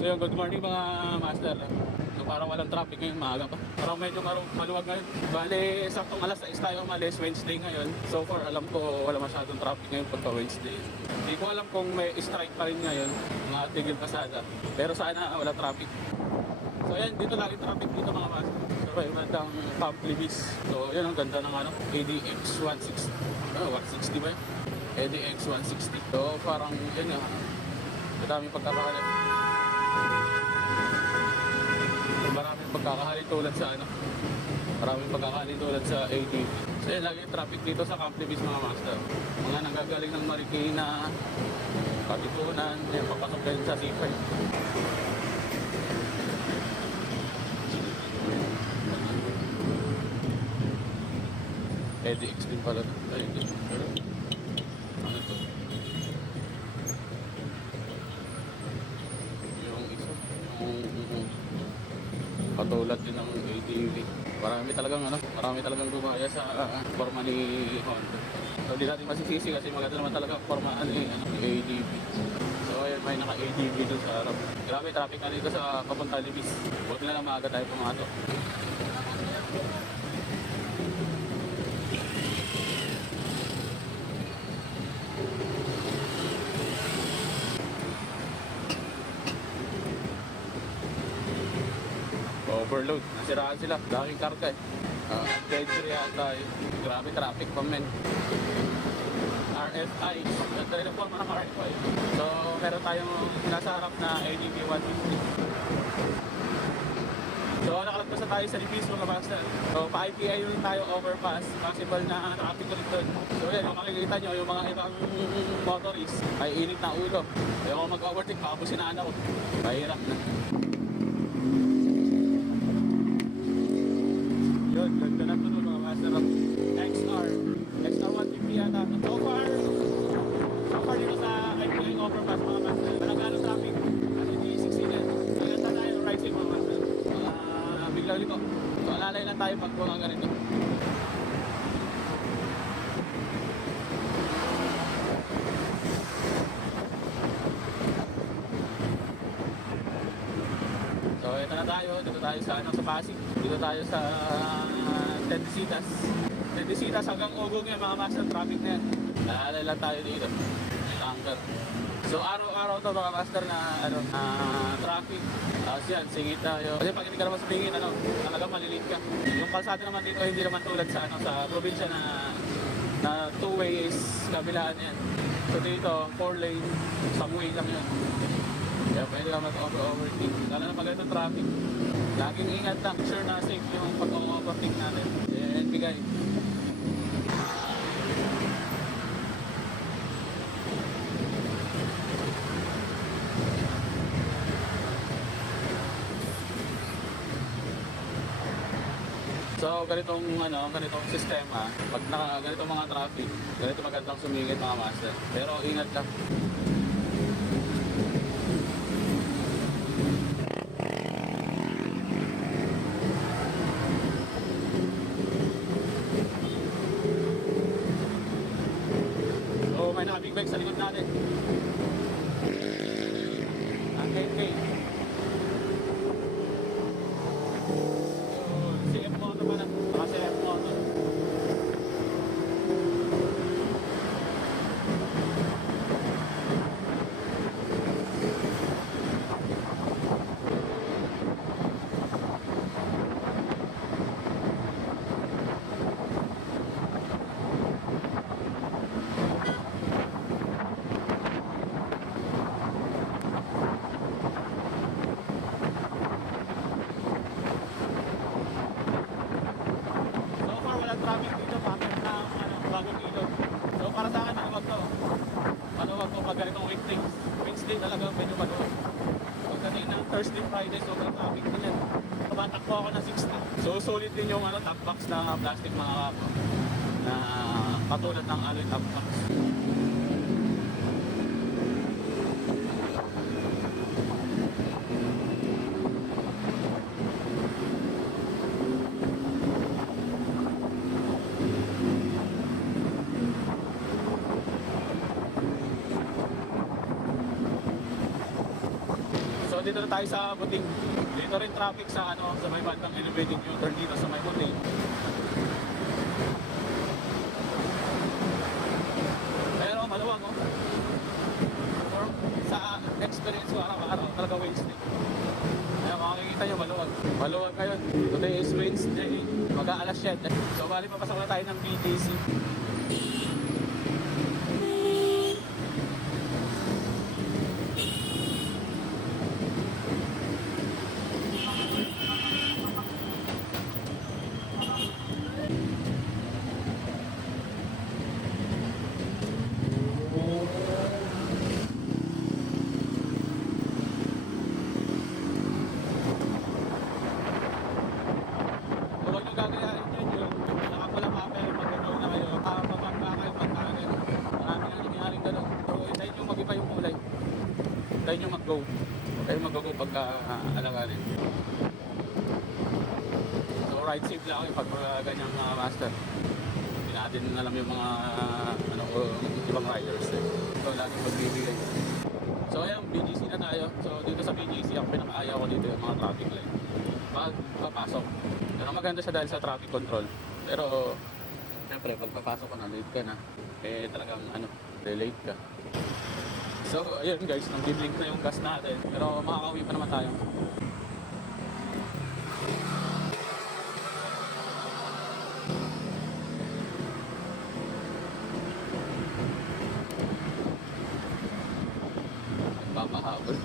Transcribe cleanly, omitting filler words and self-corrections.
So yun, good morning mga master. So parang walang traffic ngayon, maaga pa. Parang medyo maluwag ngayon. Bale, saktong alas 6 tayo umalis, Wednesday ngayon. So far, alam ko wala masyadong traffic ngayon pagka Wednesday. Hindi ko alam kung may strike pa rin ngayon, mga tigil pasada. Pero sana wala traffic. So ayan, dito lagi traffic dito mga master. So may magandang Pamplibis. So yun, ang ganda ng ano, ADX 160. 160 ba yun? ADX 160. So parang yun nga, madaming pagkakakalit. Maraming pagkakahali tulad sa ano, maraming pagkakahali tulad sa ATV. So yun, lagi yung traffic dito sa Camplibis mga master. Mga nanggagaling ng Marikina, Katipunan, yung papasok din sa C5. ADX din pala. ADX. Pero ano to? Yung isa, yung katulad din ng ATV. Marami talagang gumaya sa forma ni Honda. So di natin masisisi kasi maganda naman talaga ang forma ni ATV. So ayun, may naka-ATV dun sa harap. Grabe traffic na dito sa papunta Libis. Huwag na lang maaga tayo pumato. Overload, nasiraan sila, laking karga eh. Adventure yata eh. Grabe traffic pa men. RFI, ganda rin ang forma ng RFI. So meron tayong nasa harap na ADV 150. So nakalagpas na tayo sa Libis mga master. So pa-IPI yun tayo overpass, possible na traffic ulit doon. So yan, kung makikita nyo yung mga ibang motorist ay init na ulo. Kaya kung mag-overtake, makabusin na anak ko. Mahirap na. Yun, ganda na ito mga master of XR 150 yata. So far dito sa IPI overpass mga master, nagano traffic kasi di 16 yan. Kaya sa tayo right side mga master. Bigla ulit ko. So alalay lang tayo pag mga ganito. So ito na tayo, dito tayo sa Pasig. Dito tayo sa Tendesitas hanggang Ugong yan mga master, traffic na yan. Naalala lang tayo dito. Tanker. So araw-araw to mga master na traffic. Tapos yan, singit tayo. Kasi pag hindi ka naman sumingit, talagang malilit ka. Yung kalsada naman dito, hindi naman tulad sa sa probinsya na two-way is kabilaan yan. So dito, 4 lane, some way lang yan. Kaya pwede ka mag-overtake. Lalo na pag ito traffic. Laging ingat lang. Sure na safe yung pag-overtake natin. Then, bigay. So, ganitong sistema, pag ganitong mga traffic, ganito magandang sumingit mga master. Pero ingat lang. So, may naka-big bike sa likod natin. Ang KK. CF Moto pa na. CF Moto. Traffic dito, bakit na bagong ilog. So para sa akin, maluwag to. Maluwag to pag ganitong Wednesday talaga medyo maluwag. Pagdating ng Thursday, Friday, sobrang traffic din yan. Tumatakbo ako ng 60. So solid din yung top box na plastic mga kapo. Na katulad ng top box. dito na tayo sa Buting. Dito rin traffic sa ano, sa may bandang elevated U-turn dito sa may Buting. Pero maluwag oh. Or, sa experience ko araw-araw, talaga Wednesday. Kaya makikita nyo maluwag. Maluwag ngayon. Today is Wednesday. Mag-aalas 7. So bali papasok na tayo ng BGC. Huwag nyo gagayahin yun yung nakapulang papel mag-gano'n na kayo mabangga kayo pagkain. Marami na nangyaring gano'n. So hintayin nyo mag-iba yung kulay. Hintayin nyo mag-go. Huwag kayo mag-go pagka alanganin. So ride safe lang kayo pag ganyang master. Hindi natin alam yung mga ibang riders eh. So laging magbibigay. So ayan, BGC na tayo. So dito sa BGC, ang pinakaayaw ko dito yung mga traffic light. Pagpapasok. Pero maganda siya dahil sa traffic control. Pero, siyempre, pagpapasok ko na, late ka na. Eh, talagang, late ka. So, ayun guys, nang-blink na yung gas natin. Pero makakauwi pa naman tayo. Papahabol